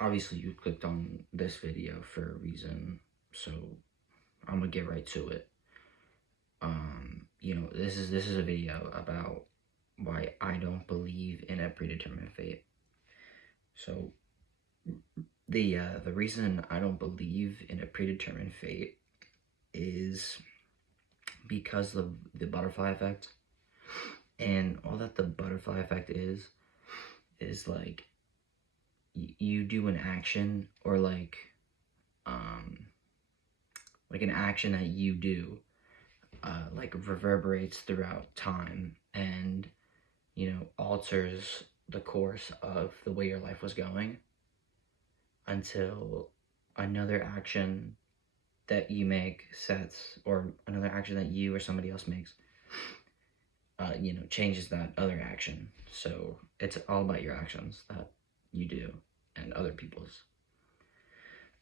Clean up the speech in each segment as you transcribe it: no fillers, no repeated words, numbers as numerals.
obviously you clicked on this video for a reason, so I'm gonna get right to it. This is a video about why I don't believe in a predetermined fate. So the reason I don't believe in a predetermined fate is because of the butterfly effect. And all that the butterfly effect is like you do an action, or like an action that you do like reverberates throughout time, and alters the course of the way your life was going until another action that you make sets, or another action that you or somebody else makes changes that other action. So it's all about your actions that you do and other people's.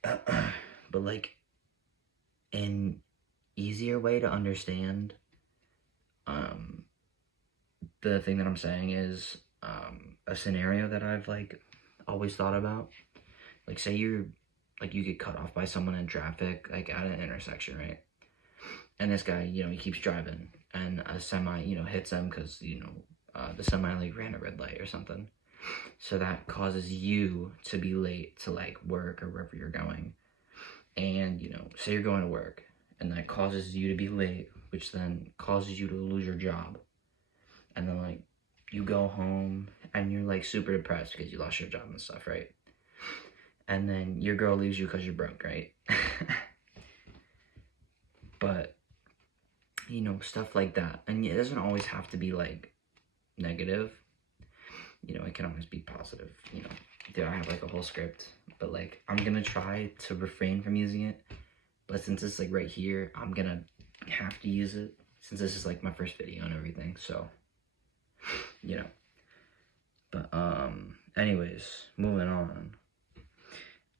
But like, an easier way to understand the thing that I'm saying is a scenario that I've like always thought about. Like, say you get cut off by someone in traffic, like at an intersection, right? And this guy, he keeps driving, and a semi, hits him because, the semi like ran a red light or something. So that causes you to be late to like work or wherever you're going. And, say you're going to work, and that causes you to be late, which then causes you to lose your job. And then like you go home and you're like super depressed because you lost your job and stuff, right? And then your girl leaves you because you're broke, right? But stuff like that. And it doesn't always have to be like negative. It can always be positive. I have like a whole script, but like I'm gonna try to refrain from using it. But since it's like right here, I'm gonna have to use it since this is like my first video and everything. So but anyways, moving on.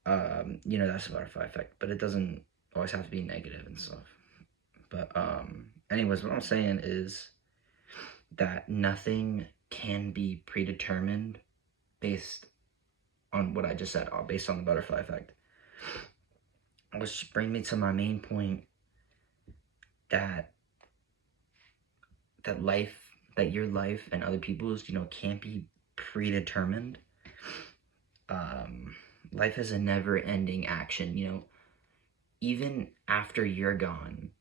That's the butterfly effect, but it doesn't always have to be negative and stuff. But anyways, what I'm saying is that nothing can be predetermined based on what I just said, based on the butterfly effect. Which brings me to my main point, that your life and other people's, can't be predetermined. Life is a never-ending action, even after you're gone.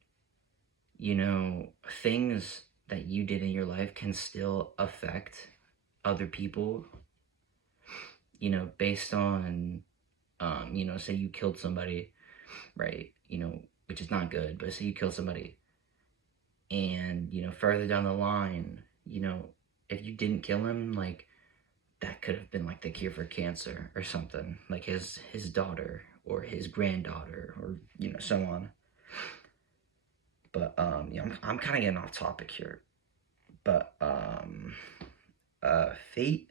Things that you did in your life can still affect other people, based on, say you killed somebody, right? Which is not good, but say you killed somebody, and, further down the line, if you didn't kill him, like, that could have been like the cure for cancer or something, like his daughter or his granddaughter, or so on. But I'm kind of getting off topic here. But fate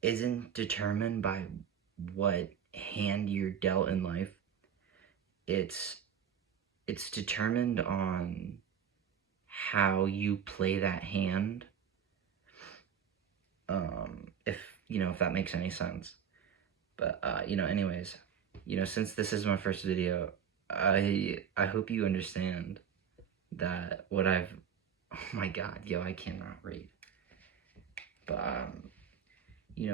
isn't determined by what hand you're dealt in life. It's determined on how you play that hand. If that makes any sense. But anyways, since this is my first video, I hope you understand that what I've, oh my god, I cannot read. But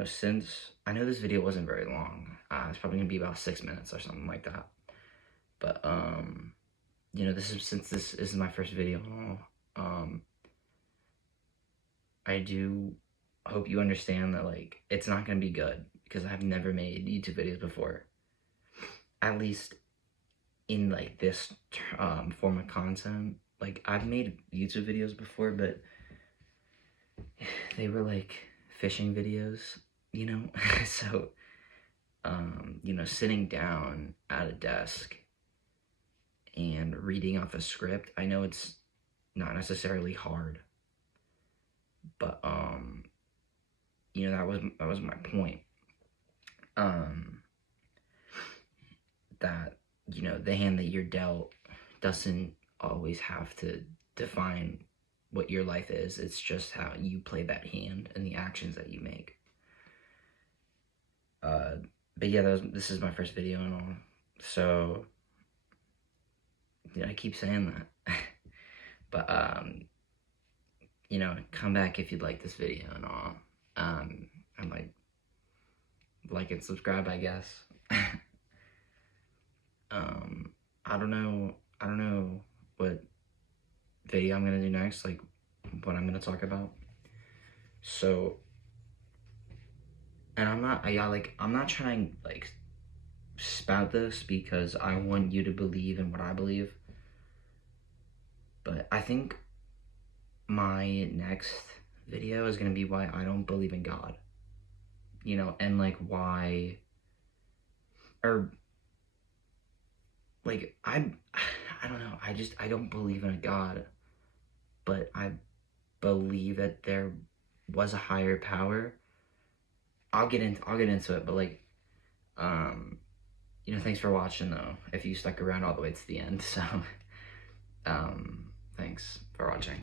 since I know this video wasn't very long, it's probably gonna be about 6 minutes or something like that. But since this is my first video, I do hope you understand that like it's not gonna be good, because I've never made YouTube videos before, at least in like this form of content. Like, I've made YouTube videos before, but they were like fishing videos, so sitting down at a desk and reading off a script, I know it's not necessarily hard, but that was my point. That the hand that you're dealt doesn't always have to define what your life is. It's just how you play that hand and the actions that you make. but yeah, this is my first video and all. So, yeah, I keep saying that. But, you know, come back if you'd like this video and all. And like and subscribe, I guess. I don't know what video I'm gonna do next, like what I'm gonna talk about. So, and I'm not trying like spout this because I want you to believe in what I believe. But I think my next video is gonna be why I don't believe in God. You know, and like why, or like I don't know. I don't believe in a God, but I believe that there was a higher power. I'll get into it, but like, you know, thanks for watching though. If you stuck around all the way to the end, so thanks for watching.